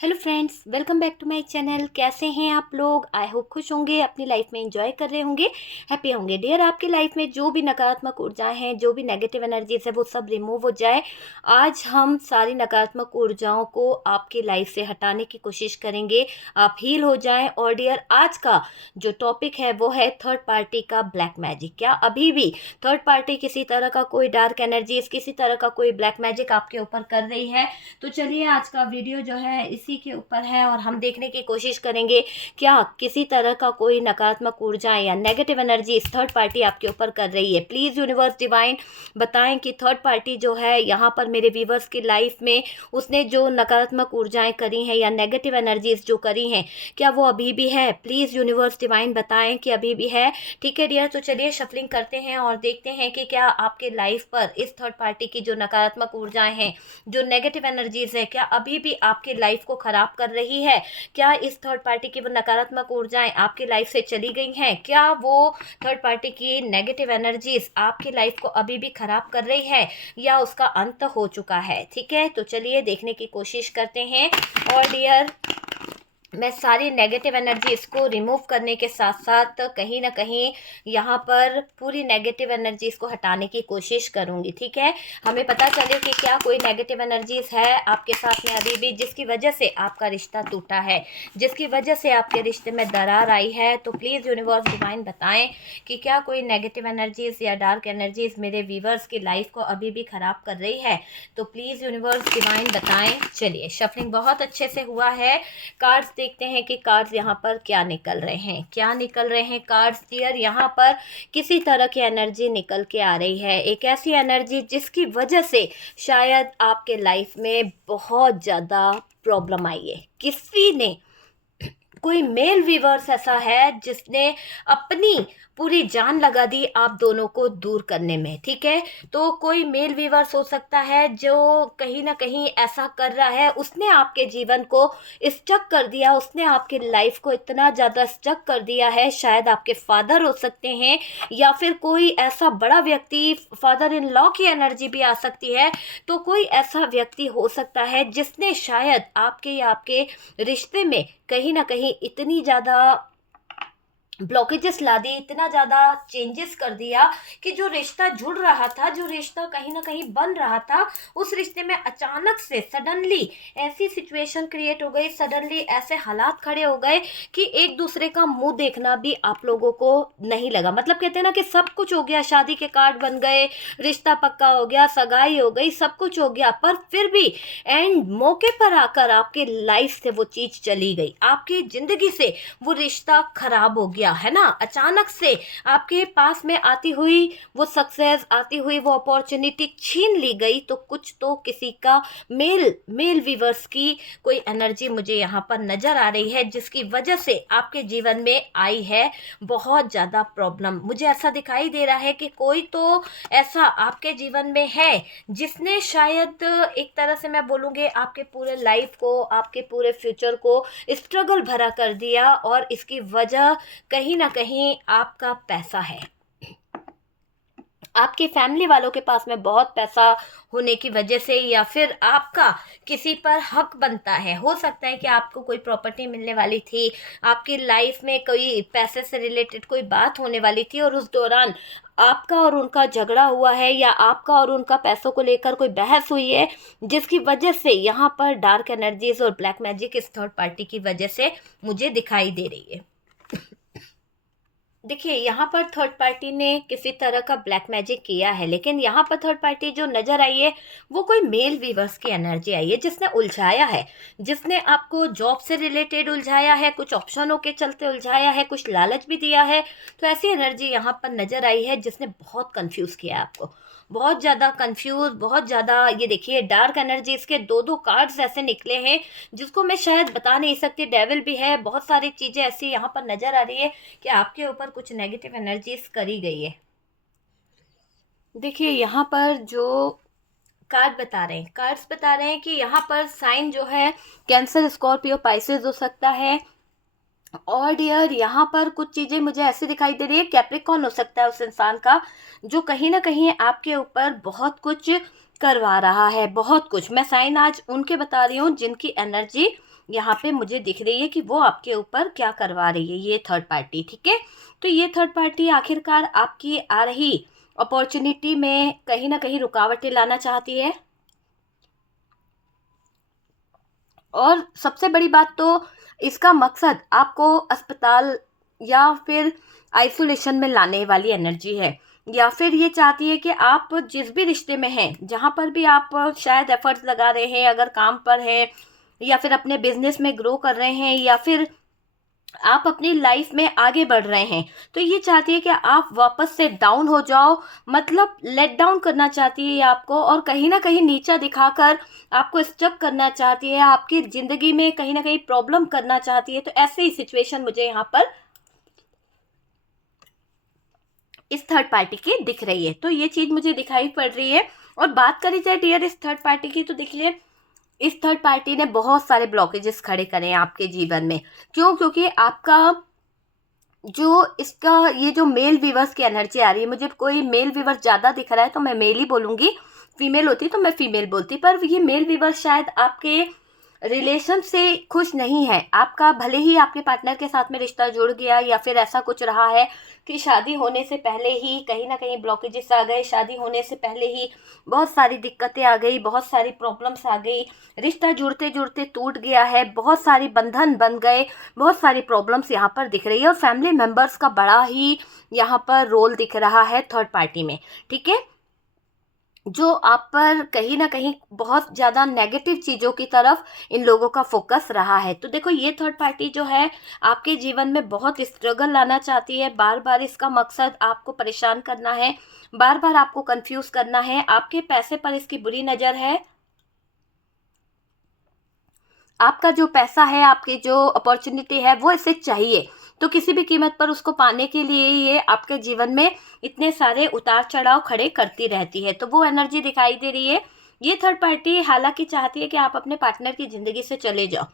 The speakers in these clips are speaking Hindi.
Hello friends, welcome back to my channel. कैसे हैं आप लोग? आई होप खुश होंगे, अपनी लाइफ में एंजॉय कर रहे होंगे, हैप्पी होंगे। डियर, आपकी लाइफ में जो भी नकारात्मक ऊर्जाएं हैं, जो भी नेगेटिव एनर्जीज है, वो सब रिमूव हो जाए। आज हम सारी नकारात्मक ऊर्जाओं को आपकी लाइफ से हटाने की कोशिश करेंगे, आप हील हो जाएं। और डियर, आज का जो टॉपिक है वो है थर्ड पार्टी का ब्लैक मैजिक। क्या अभी भी थर्ड पार्टी किसी तरह का कोई डार्क एनर्जीज, किसी तरह का कोई ब्लैक मैजिक आपके ऊपर कर रही है? तो चलिए, आज का वीडियो जो है इसी के ऊपर है और हम देखने की कोशिश करेंगे क्या किसी तरह का कोई नकारात्मक ऊर्जा या नेगेटिव एनर्जी इस थर्ड पार्टी आपके ऊपर कर रही है। प्लीज यूनिवर्स डिवाइन बताएं कि थर्ड पार्टी जो है यहाँ पर मेरे व्यूवर्स की लाइफ में उसने जो नकारात्मक ऊर्जाएं करी हैं या नेगेटिव एनर्जीज जो करी हैं, क्या वो अभी भी है? प्लीज यूनिवर्स डिवाइन बताएं कि अभी भी है। ठीक है डियर, तो चलिए शफलिंग करते हैं और देखते हैं कि क्या आपके लाइफ पर इस थर्ड पार्टी की जो नकारात्मक ऊर्जाएं हैं, जो नेगेटिव एनर्जीज है, क्या अभी भी आपकी लाइफ को खराब कर रही है? क्या इस थर्ड पार्टी की वो नकारात्मक ऊर्जाएं आपकी लाइफ से चली गई हैं? क्या वो थर्ड पार्टी की नेगेटिव एनर्जीज आपकी लाइफ को अभी भी खराब कर रही है या उसका अंत हो चुका है? ठीक है, तो चलिए देखने की कोशिश करते हैं। और डियर, मैं सारी नेगेटिव एनर्जी इसको रिमूव करने के साथ साथ कहीं ना कहीं यहाँ पर पूरी नेगेटिव एनर्जीज को हटाने की कोशिश करूँगी। ठीक है, हमें पता चले कि क्या कोई नेगेटिव एनर्जीज है आपके साथ में अभी भी, जिसकी वजह से आपका रिश्ता टूटा है, जिसकी वजह से आपके रिश्ते में दरार आई है। तो प्लीज़ यूनिवर्स डिवाइन बताएं कि क्या कोई नेगेटिव एनर्जीज या डार्क एनर्जीज मेरे व्यूवर्स की लाइफ को अभी भी ख़राब कर रही है? तो प्लीज़ यूनिवर्स डिवाइन बताएं। चलिए, शफलिंग बहुत अच्छे से हुआ है। कार्ड्स देखते हैं कि कार्ड्स यहाँ पर क्या निकल रहे हैं, क्या निकल रहे हैं कार्ड्स। डियर, यहाँ पर किसी तरह की एनर्जी निकल के आ रही है, एक ऐसी एनर्जी जिसकी वजह से शायद आपके लाइफ में बहुत ज़्यादा प्रॉब्लम आई है। किसी ने, कोई मेल वीवर्स ऐसा है जिसने अपनी पूरी जान लगा दी आप दोनों को दूर करने में। ठीक है, तो कोई मेल वीवर्स हो सकता है जो कहीं ना कहीं ऐसा कर रहा है, उसने आपके जीवन को स्टक कर दिया, उसने आपके लाइफ को इतना ज़्यादा स्टक कर दिया है। शायद आपके फादर हो सकते हैं या फिर कोई ऐसा बड़ा व्यक्ति, फादर इन लॉ की एनर्जी भी आ सकती है। तो कोई ऐसा व्यक्ति हो सकता है जिसने शायद आपके या आपके रिश्ते में कहीं ना कहीं इतनी ज़्यादा ब्लॉकेजेस ला दी, इतना ज़्यादा चेंजेस कर दिया कि जो रिश्ता जुड़ रहा था, जो रिश्ता कहीं ना कहीं बन रहा था, उस रिश्ते में अचानक से सडनली ऐसी सिचुएशन क्रिएट हो गई, सडनली ऐसे हालात खड़े हो गए कि एक दूसरे का मुंह देखना भी आप लोगों को नहीं लगा। मतलब कहते हैं ना कि सब कुछ हो गया, शादी के कार्ड बन गए, रिश्ता पक्का हो गया, सगाई हो गई, सब कुछ हो गया, पर फिर भी एंड मौके पर आकर आपके लाइफ से वो चीज़ चली गई, आपकी ज़िंदगी से वो रिश्ता खराब हो गया, है ना। अचानक से आपके पास में आती हुई वो सक्सेस, आती हुई वो अपॉर्चुनिटी छीन ली गई। तो कुछ तो किसी का मेल वीवर्स की कोई एनर्जी मुझे यहाँ पर नजर आ रही है, जिसकी वजह से आपके जीवन में आई है बहुत ज़्यादा प्रॉब्लम। मुझे ऐसा दिखाई दे रहा है कि कोई तो ऐसा आपके जीवन में है जिसने शायद एक तरह से मैं बोलूँगी आपके पूरे लाइफ को, आपके पूरे फ्यूचर को स्ट्रगल भरा कर दिया। और इसकी वजह कहीं ना कहीं आपका पैसा है। आपके फैमिली वालों के पास में बहुत पैसा होने की वजह से, या फिर आपका किसी पर हक बनता है। हो सकता है कि आपको कोई प्रॉपर्टी मिलने वाली थी, आपकी लाइफ में कोई पैसे से रिलेटेड कोई बात होने वाली थी और उस दौरान आपका और उनका झगड़ा हुआ है, या आपका और उनका पैसों को लेकर कोई बहस हुई है, जिसकी वजह से यहाँ पर डार्क एनर्जीज और ब्लैक मैजिक इस थर्ड पार्टी की वजह से मुझे दिखाई दे रही है। देखिए, यहाँ पर थर्ड पार्टी ने किसी तरह का ब्लैक मैजिक किया है, लेकिन यहाँ पर थर्ड पार्टी जो नजर आई है वो कोई मेल वीवर्स की एनर्जी आई है, जिसने उलझाया है, जिसने आपको जॉब से रिलेटेड उलझाया है, कुछ ऑप्शनों के चलते उलझाया है, कुछ लालच भी दिया है। तो ऐसी एनर्जी यहाँ पर नजर आई है जिसने बहुत कंफ्यूज किया है आपको, बहुत ज़्यादा कंफ्यूज, बहुत ज़्यादा। ये देखिए, डार्क एनर्जीज के दो दो कार्ड्स ऐसे निकले हैं जिसको मैं शायद बता नहीं सकती। डेविल भी है, बहुत सारी चीज़ें ऐसी यहाँ पर नजर आ रही है कि आपके ऊपर कुछ नेगेटिव एनर्जीज करी गई है। देखिए, यहाँ पर जो कार्ड्स बता रहे हैं कि यहाँ पर साइन जो है कैंसर, स्कॉर्पियो, पाइसेस हो सकता है। और डियर, यहाँ पर कुछ चीज़ें मुझे ऐसी दिखाई दे रही है, कैप्रिकॉर्न हो सकता है उस इंसान का जो कहीं ना कहीं आपके ऊपर बहुत कुछ करवा रहा है, बहुत कुछ। मैं साइन आज उनके बता रही हूँ जिनकी एनर्जी यहाँ पे मुझे दिख रही है कि वो आपके ऊपर क्या करवा रही है, ये थर्ड पार्टी। ठीक है, तो ये थर्ड पार्टी आखिरकार आपकी आ रही अपॉर्चुनिटी में कहीं ना कहीं रुकावटें लाना चाहती है। और सबसे बड़ी बात तो इसका मकसद आपको अस्पताल या फिर आइसोलेशन में लाने वाली एनर्जी है, या फिर ये चाहती है कि आप जिस भी रिश्ते में हैं, जहाँ पर भी आप शायद एफर्ट्स लगा रहे हैं, अगर काम पर हैं या फिर अपने बिजनेस में ग्रो कर रहे हैं या फिर आप अपनी लाइफ में आगे बढ़ रहे हैं, तो ये चाहती है कि आप वापस से डाउन हो जाओ, मतलब लेट डाउन करना चाहती है ये आपको, और कहीं ना कहीं नीचा दिखाकर आपको स्टक करना चाहती है, आपकी ज़िंदगी में कहीं ना कहीं प्रॉब्लम करना चाहती है। तो ऐसे ही सिचुएशन मुझे यहाँ पर इस थर्ड पार्टी की दिख रही है, तो ये चीज़ मुझे दिखाई पड़ रही है। और बात करी जाए डियर इस थर्ड पार्टी की, तो देखिए इस थर्ड पार्टी ने बहुत सारे ब्लॉकेजेस खड़े करे हैं आपके जीवन में। क्यों? क्योंकि आपका जो इसका ये जो मेल व्यूवर्स की एनर्जी आ रही है, मुझे कोई मेल व्यूवर ज़्यादा दिख रहा है तो मैं मेल ही बोलूँगी, फीमेल होती तो मैं फीमेल बोलती, पर ये मेल व्यूवर शायद आपके रिलेशन से खुश नहीं है। आपका भले ही आपके पार्टनर के साथ में रिश्ता जुड़ गया या फिर ऐसा कुछ रहा है कि शादी होने से पहले ही कहीं ना कहीं ब्लॉकेजेस आ गए, शादी होने से पहले ही बहुत सारी दिक्कतें आ गई, बहुत सारी प्रॉब्लम्स आ गई, रिश्ता जुड़ते जुड़ते टूट गया है, बहुत सारी बंधन बन गए, बहुत सारी प्रॉब्लम्स यहाँ पर दिख रही है। और फैमिली मेम्बर्स का बड़ा ही यहाँ पर रोल दिख रहा है थर्ड पार्टी में। ठीक है, जो आप पर कहीं ना कहीं बहुत ज़्यादा नेगेटिव चीज़ों की तरफ इन लोगों का फोकस रहा है। तो देखो ये थर्ड पार्टी जो है आपके जीवन में बहुत स्ट्रगल लाना चाहती है, बार बार इसका मकसद आपको परेशान करना है, बार बार आपको कंफ्यूज करना है, आपके पैसे पर इसकी बुरी नज़र है। आपका जो पैसा है, आपकी जो अपॉर्चुनिटी है वो इसे चाहिए, तो किसी भी कीमत पर उसको पाने के लिए ये आपके जीवन में इतने सारे उतार चढ़ाव खड़े करती रहती है। तो वो एनर्जी दिखाई दे रही है। ये थर्ड पार्टी हालांकि चाहती है कि आप अपने पार्टनर की ज़िंदगी से चले जाओ।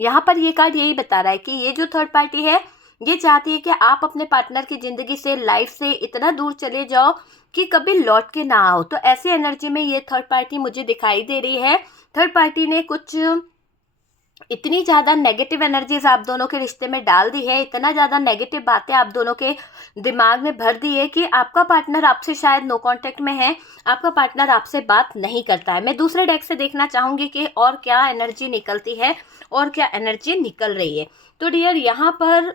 यहाँ पर ये कार्ड यही बता रहा है कि ये जो थर्ड पार्टी है ये चाहती है कि आप अपने पार्टनर की ज़िंदगी से, लाइफ से इतना दूर चले जाओ कि कभी लौट के ना आओ। तो ऐसी एनर्जी में ये थर्ड पार्टी मुझे दिखाई दे रही है। थर्ड पार्टी ने कुछ इतनी ज़्यादा नेगेटिव एनर्जीज आप दोनों के रिश्ते में डाल दी है, इतना ज़्यादा नेगेटिव बातें आप दोनों के दिमाग में भर दी है कि आपका पार्टनर आपसे शायद नो कांटेक्ट में है, आपका पार्टनर आपसे बात नहीं करता है। मैं दूसरे डेक से देखना चाहूँगी कि और क्या एनर्जी निकलती है और क्या एनर्जी निकल रही है। तो डियर यहाँ पर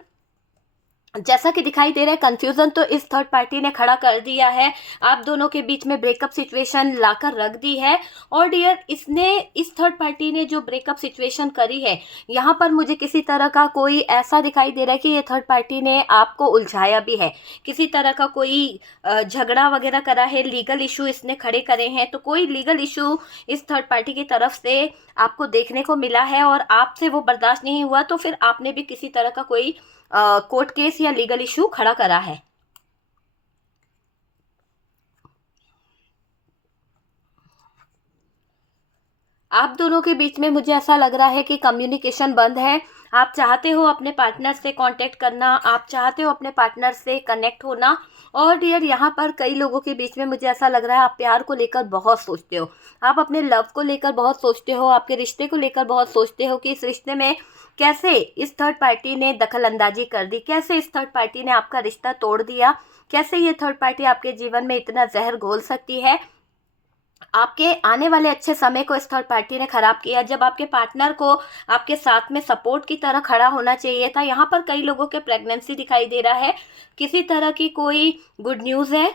जैसा कि दिखाई दे रहा है कंफ्यूजन तो इस थर्ड पार्टी ने खड़ा कर दिया है, आप दोनों के बीच में ब्रेकअप सिचुएशन लाकर रख दी है। और डियर इसने, इस थर्ड पार्टी ने जो ब्रेकअप सिचुएशन करी है, यहाँ पर मुझे किसी तरह का कोई ऐसा दिखाई दे रहा है कि ये थर्ड पार्टी ने आपको उलझाया भी है, किसी तरह का कोई झगड़ा वगैरह करा है, लीगल इशू इसने खड़े करे हैं। तो कोई लीगल इशू इस थर्ड पार्टी की तरफ से आपको देखने को मिला है और आपसे वो बर्दाश्त नहीं हुआ, तो फिर आपने भी किसी तरह का कोई कोर्ट केस या लीगल इशू खड़ा करा है। आप दोनों के बीच में मुझे ऐसा लग रहा है कि कम्युनिकेशन बंद है। आप चाहते हो अपने पार्टनर से कांटेक्ट करना, आप चाहते हो अपने पार्टनर से कनेक्ट होना। और डियर यहाँ पर कई लोगों के बीच में मुझे ऐसा लग रहा है आप प्यार को लेकर बहुत सोचते हो, आप अपने लव को लेकर बहुत सोचते हो, आपके रिश्ते को लेकर बहुत सोचते हो कि इस रिश्ते में कैसे इस थर्ड पार्टी ने दखल अंदाजी कर दी, कैसे इस थर्ड पार्टी ने आपका रिश्ता तोड़ दिया, कैसे ये थर्ड पार्टी आपके जीवन में इतना जहर घोल सकती है। आपके आने वाले अच्छे समय को इस थर्ड पार्टी ने खराब किया, जब आपके पार्टनर को आपके साथ में सपोर्ट की तरह खड़ा होना चाहिए था। यहाँ पर कई लोगों के प्रेगनेंसी दिखाई दे रहा है, किसी तरह की कोई गुड न्यूज़ है,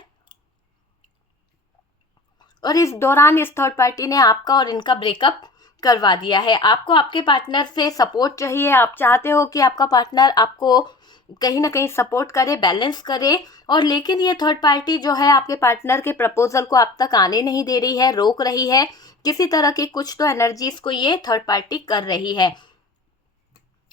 और इस दौरान इस थर्ड पार्टी ने आपका और इनका ब्रेकअप करवा दिया है। आपको आपके पार्टनर से सपोर्ट चाहिए, आप चाहते हो कि आपका पार्टनर आपको कहीं ना कहीं सपोर्ट करे, बैलेंस करे, और लेकिन ये थर्ड पार्टी जो है आपके पार्टनर के प्रपोजल को आप तक आने नहीं दे रही है, रोक रही है। किसी तरह की कुछ तो एनर्जीज को ये थर्ड पार्टी कर रही है।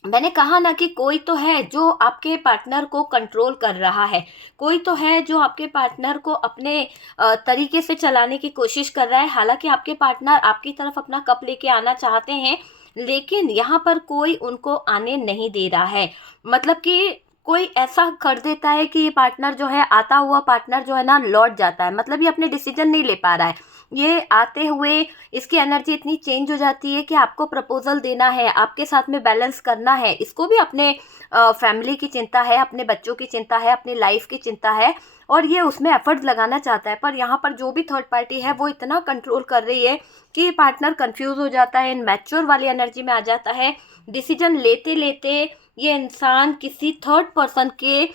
मैंने कहा ना कि कोई तो है जो आपके पार्टनर को कंट्रोल कर रहा है, कोई तो है जो आपके पार्टनर को अपने तरीके से चलाने की कोशिश कर रहा है। हालांकि आपके पार्टनर आपकी तरफ अपना कप लेके आना चाहते हैं, लेकिन यहाँ पर कोई उनको आने नहीं दे रहा है। मतलब कि कोई ऐसा कर देता है कि ये पार्टनर जो है, आता हुआ पार्टनर जो है ना, लौट जाता है, मतलब ये अपने डिसीजन नहीं ले पा रहा है। ये आते हुए इसकी एनर्जी इतनी चेंज हो जाती है कि आपको प्रपोजल देना है, आपके साथ में बैलेंस करना है, इसको भी अपने फैमिली की चिंता है, अपने बच्चों की चिंता है, अपनी लाइफ की चिंता है, और ये उसमें एफर्ट्स लगाना चाहता है। पर यहाँ पर जो भी थर्ड पार्टी है वो इतना कंट्रोल कर रही है कि पार्टनर कंफ्यूज हो जाता है, मैच्योर वाली एनर्जी में आ जाता है। डिसीजन लेते लेते ये इंसान किसी थर्ड पर्सन के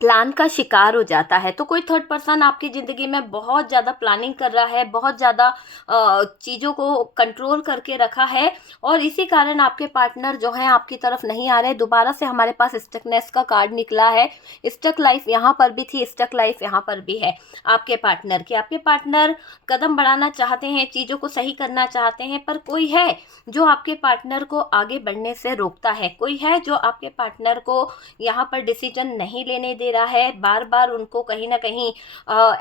प्लान का शिकार हो जाता है। तो कोई थर्ड पर्सन आपकी ज़िंदगी में बहुत ज़्यादा प्लानिंग कर रहा है, बहुत ज़्यादा चीज़ों को कंट्रोल करके रखा है, और इसी कारण आपके पार्टनर जो हैं आपकी तरफ नहीं आ रहे। दोबारा से हमारे पास स्टकनेस का कार्ड निकला है। स्टक लाइफ यहाँ पर भी थी, स्टक लाइफ यहाँ पर भी है आपके पार्टनर की। आपके पार्टनर कदम बढ़ाना चाहते हैं, चीज़ों को सही करना चाहते हैं, पर कोई है जो आपके पार्टनर को आगे बढ़ने से रोकता है। कोई है जो आपके पार्टनर को यहाँ पर डिसीजन नहीं लेने दे रहा है, बार बार उनको कहीं ना कहीं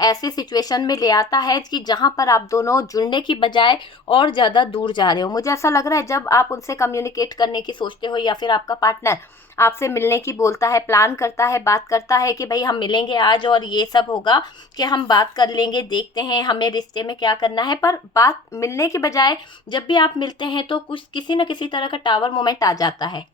ऐसी सिचुएशन में ले आता है कि जहाँ पर आप दोनों जुड़ने की बजाय और ज़्यादा दूर जा रहे हो। मुझे ऐसा लग रहा है जब आप उनसे कम्युनिकेट करने की सोचते हो, या फिर आपका पार्टनर आपसे मिलने की बोलता है, प्लान करता है, बात करता है कि भाई हम मिलेंगे आज और ये सब होगा, कि हम बात कर लेंगे, देखते हैं हमें रिश्ते में क्या करना है, पर बात मिलने के बजाय जब भी आप मिलते हैं तो कुछ किसी न किसी तरह का टावर मोमेंट आ जाता है।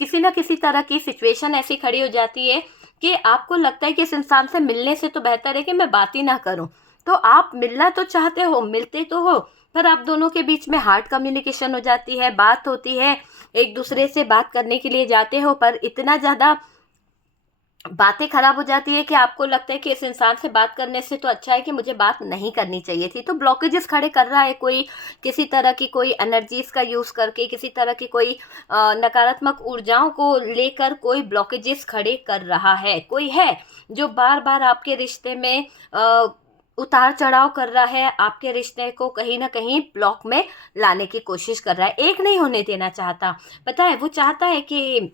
किसी न किसी तरह की सिचुएशन ऐसी खड़ी हो जाती है कि आपको लगता है कि इस इंसान से मिलने से तो बेहतर है कि मैं बात ही ना करूं। तो आप मिलना तो चाहते हो, मिलते तो हो, पर आप दोनों के बीच में हार्ड कम्युनिकेशन हो जाती है, बात होती है, एक दूसरे से बात करने के लिए जाते हो, पर इतना ज़्यादा बातें खराब हो जाती है कि आपको लगता है कि इस इंसान से बात करने से तो अच्छा है कि मुझे बात नहीं करनी चाहिए थी। तो ब्लॉकेजेस खड़े कर रहा है कोई, किसी तरह की कोई एनर्जीज का यूज़ करके, किसी तरह की कोई नकारात्मक ऊर्जाओं को लेकर कोई ब्लॉकेजेस खड़े कर रहा है। कोई है जो बार बार आपके रिश्ते में उतार चढ़ाव कर रहा है, आपके रिश्ते को कहीं ना कहीं ब्लॉक में लाने की कोशिश कर रहा है, एक नहीं होने देना चाहता। पता है, वो चाहता है कि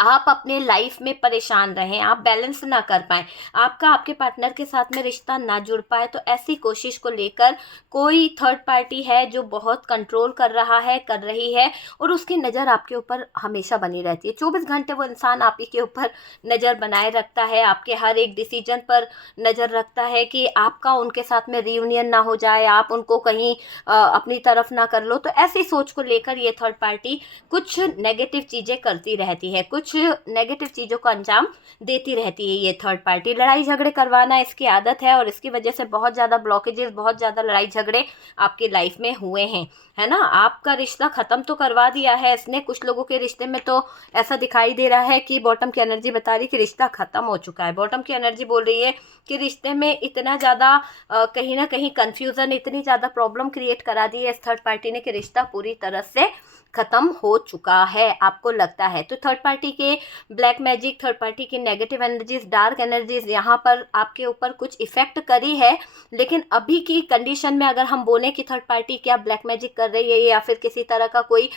आप अपने लाइफ में परेशान रहें, आप बैलेंस ना कर पाएँ, आपका आपके पार्टनर के साथ में रिश्ता ना जुड़ पाए। तो ऐसी कोशिश को लेकर कोई थर्ड पार्टी है जो बहुत कंट्रोल कर रहा है, कर रही है, और उसकी नज़र आपके ऊपर हमेशा बनी रहती है। 24 घंटे वो इंसान आप ही के ऊपर नज़र बनाए रखता है, आपके हर एक डिसीजन पर नज़र रखता है कि आपका उनके साथ में रियूनियन ना हो जाए, आप उनको कहीं अपनी तरफ ना कर लो। तो ऐसी सोच को लेकर ये थर्ड पार्टी कुछ नेगेटिव चीज़ें करती रहती है, कुछ नेगेटिव चीज़ों को अंजाम देती रहती है। ये थर्ड पार्टी लड़ाई झगड़े करवाना इसकी आदत है, और इसकी वजह से बहुत ज़्यादा ब्लॉकेजेस, बहुत ज़्यादा लड़ाई झगड़े आपकी लाइफ में हुए हैं, है ना। आपका रिश्ता ख़त्म तो करवा दिया है इसने। कुछ लोगों के रिश्ते में तो ऐसा दिखाई दे रहा है कि बॉटम की एनर्जी बता रही है कि रिश्ता ख़त्म हो चुका है। बॉटम की एनर्जी बोल रही है कि रिश्ते में इतना ज़्यादा कहीं ना कहीं कन्फ्यूज़न, इतनी ज़्यादा प्रॉब्लम क्रिएट करा दी है इस थर्ड पार्टी ने कि रिश्ता पूरी तरह से खत्म हो चुका है, आपको लगता है। तो थर्ड पार्टी के ब्लैक मैजिक, थर्ड पार्टी की नेगेटिव एनर्जीज, डार्क एनर्जीज यहाँ पर आपके ऊपर कुछ इफेक्ट करी है। लेकिन अभी की कंडीशन में अगर हम बोलें कि थर्ड पार्टी क्या ब्लैक मैजिक कर रही है या फिर किसी तरह का कोई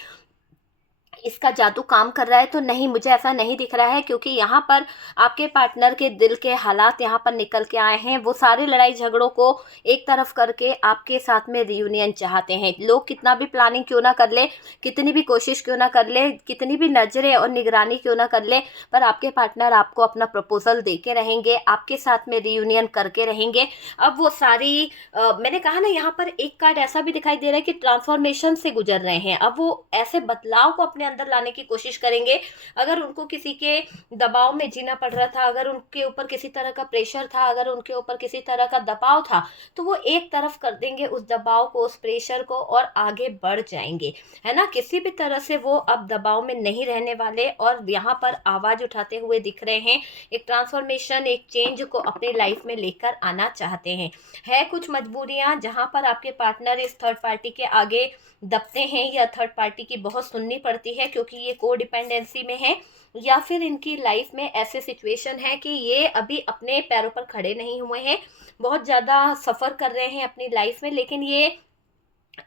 इसका जादू काम कर रहा है, तो नहीं, मुझे ऐसा नहीं दिख रहा है। क्योंकि यहाँ पर आपके पार्टनर के दिल के हालात यहाँ पर निकल के आए हैं। वो सारे लड़ाई झगड़ों को एक तरफ करके आपके साथ में रियूनियन चाहते हैं। लोग कितना भी प्लानिंग क्यों ना कर ले, कितनी भी कोशिश क्यों ना कर ले, कितनी भी नजरें और निगरानी क्यों ना कर ले, पर आपके पार्टनर आपको अपना प्रपोजल दे के रहेंगे, आपके साथ में रियूनियन करके रहेंगे। अब वो सारी मैंने कहा ना, यहाँ पर एक कार्ड ऐसा भी दिखाई दे रहा है कि ट्रांसफॉर्मेशन से गुजर रहे हैं। अब वो ऐसे बदलाव को अपने अंदर लाने की कोशिश करेंगे। अगर उनको किसी के दबाव में जीना पड़ रहा था, अगर उनके ऊपर किसी तरह का प्रेशर था, अगर उनके ऊपर किसी तरह का दबाव था, तो वो एक तरफ कर देंगे उस दबाव को, उस प्रेशर को, और आगे बढ़ जाएंगे, है ना। किसी भी तरह से वो अब दबाव में नहीं रहने वाले, और यहाँ पर आवाज उठाते हुए दिख रहे हैं। एक ट्रांसफॉर्मेशन, एक चेंज को अपनी लाइफ में लेकर आना चाहते हैं। है कुछ मजबूरियां जहां पर आपके पार्टनर इस थर्ड पार्टी के आगे दबते हैं, या थर्ड पार्टी की बहुत सुननी पड़ती है क्योंकि ये को डिपेंडेंसी में है, या फिर इनकी लाइफ में ऐसे सिचुएशन है कि ये अभी अपने पैरों पर खड़े नहीं हुए हैं, बहुत ज़्यादा सफ़र कर रहे हैं अपनी लाइफ में, लेकिन ये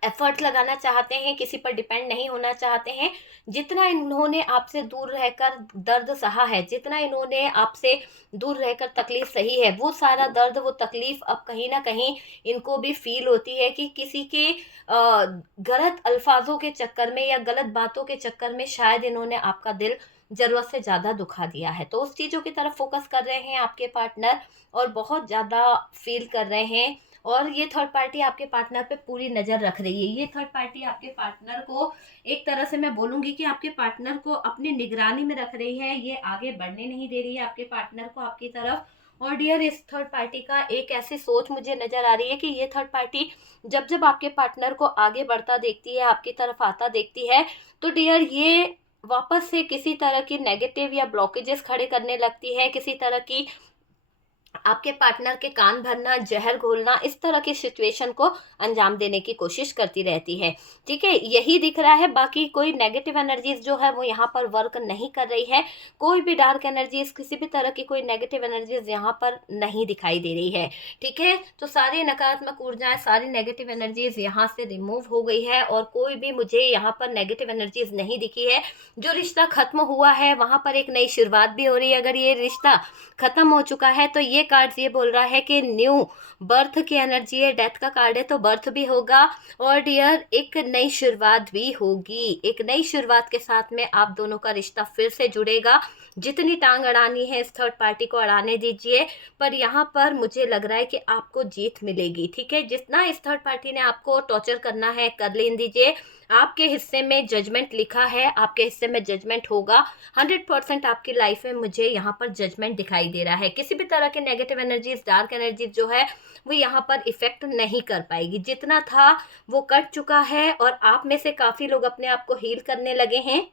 एफर्ट लगाना चाहते हैं, किसी पर डिपेंड नहीं होना चाहते हैं। जितना इन्होंने आपसे दूर रहकर दर्द सहा है, जितना इन्होंने आपसे दूर रहकर तकलीफ सही है, वो सारा दर्द, वो तकलीफ अब कहीं ना कहीं इनको भी फील होती है कि किसी के गलत अल्फाजों के चक्कर में या गलत बातों के चक्कर में शायद इन्होंने आपका दिल ज़रूरत से ज़्यादा दुखा दिया है। तो उस चीज़ों की तरफ फोकस कर रहे हैं आपके पार्टनर और बहुत ज़्यादा फ़ील कर रहे हैं, और ये थर्ड पार्टी आपके पार्टनर पे पूरी नज़र रख रही है। ये थर्ड पार्टी आपके पार्टनर को, एक तरह से मैं बोलूँगी कि आपके पार्टनर को अपनी निगरानी में रख रही है, ये आगे बढ़ने नहीं दे रही है आपके पार्टनर को आपकी तरफ। और डियर, इस थर्ड पार्टी का एक ऐसी सोच मुझे नज़र आ रही है कि ये थर्ड पार्टी जब जब आपके पार्टनर को आगे बढ़ता देखती है, आपकी तरफ आता देखती है, तो डियर ये वापस से किसी तरह की नेगेटिव या ब्लॉकेजेस खड़े करने लगती है, किसी तरह की आपके पार्टनर के कान भरना, जहर घोलना, इस तरह की सिचुएशन को अंजाम देने की कोशिश करती रहती है। ठीक है, यही दिख रहा है, बाकी कोई नेगेटिव एनर्जीज जो है वो यहाँ पर वर्क नहीं कर रही है। कोई भी डार्क एनर्जीज, किसी भी तरह की कोई नेगेटिव एनर्जीज यहाँ पर नहीं दिखाई दे रही है। ठीक है, तो सारी नकारात्मक ऊर्जाएं, सारी नेगेटिव एनर्जीज यहाँ से रिमूव हो गई है, और कोई भी मुझे यहाँ पर नेगेटिव एनर्जीज नहीं दिखी है। जो रिश्ता खत्म हुआ है वहां पर एक नई शुरुआत भी हो रही है। अगर ये रिश्ता खत्म हो चुका है तो ये कार्ड्स ये बोल रहा है कि न्यू बर्थ की एनर्जी है, डेथ का कार्ड है तो बर्थ भी होगा, और डियर एक नई शुरुआत भी होगी। एक नई शुरुआत के साथ में आप दोनों का रिश्ता फिर से जुड़ेगा। जितनी टांग अड़ानी है इस थर्ड पार्टी को अड़ाने दीजिए, पर यहाँ पर मुझे लग रहा है कि आपको जीत मिलेगी। ठीक है, जितना इस थर्ड पार्टी ने आपको टॉर्चर करना है कर लेने दीजिए। आपके हिस्से में जजमेंट लिखा है, आपके हिस्से में जजमेंट होगा। 100% आपकी लाइफ में मुझे यहाँ पर जजमेंट दिखाई दे रहा है। किसी भी तरह के नेगेटिव एनर्जीज, डार्क एनर्जीज जो है वो यहाँ पर इफेक्ट नहीं कर पाएगी। जितना था वो कट चुका है, और आप में से काफ़ी लोग अपने आप को हील करने लगे हैं।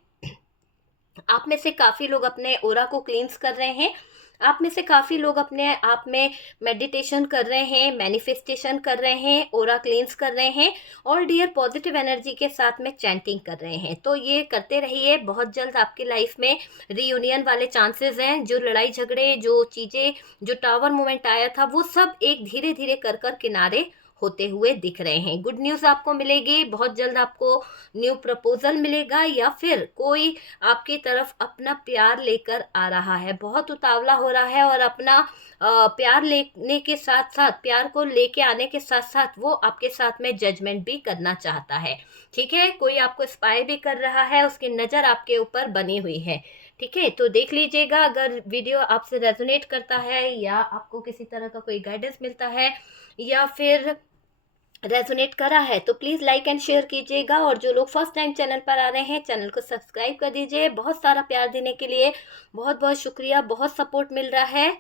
आप में से काफ़ी लोग अपने ओरा को क्लींस कर रहे हैं। आप में से काफ़ी लोग अपने आप में मेडिटेशन कर रहे हैं, मैनिफेस्टेशन कर रहे हैं, ओरा क्लींस कर रहे हैं, और डियर पॉजिटिव एनर्जी के साथ में चैंटिंग कर रहे हैं। तो ये करते रहिए, बहुत जल्द आपकी लाइफ में रीयूनियन वाले चांसेस हैं। जो लड़ाई झगड़े, जो चीज़ें, जो टावर मोमेंट आया था, वो सब एक धीरे धीरे कर कर किनारे होते हुए दिख रहे हैं। गुड न्यूज़ आपको मिलेगी, बहुत जल्द आपको न्यू प्रपोजल मिलेगा, या फिर कोई आपकी तरफ अपना प्यार लेकर आ रहा है, बहुत उतावला हो रहा है, और अपना प्यार लेने के साथ साथ, प्यार को लेके आने के साथ साथ वो आपके साथ में जजमेंट भी करना चाहता है। ठीक है, कोई आपको स्पाई भी कर रहा है, उसकी नज़र आपके ऊपर बनी हुई है। ठीक है, तो देख लीजिएगा, अगर वीडियो आपसे रेजोनेट करता है, या आपको किसी तरह का कोई गाइडेंस मिलता है, या फिर रेजोनेट करा है, तो प्लीज़ लाइक एंड शेयर कीजिएगा। और जो लोग फर्स्ट टाइम चैनल पर आ रहे हैं, चैनल को सब्सक्राइब कर दीजिए। बहुत सारा प्यार देने के लिए बहुत बहुत शुक्रिया, बहुत सपोर्ट मिल रहा है।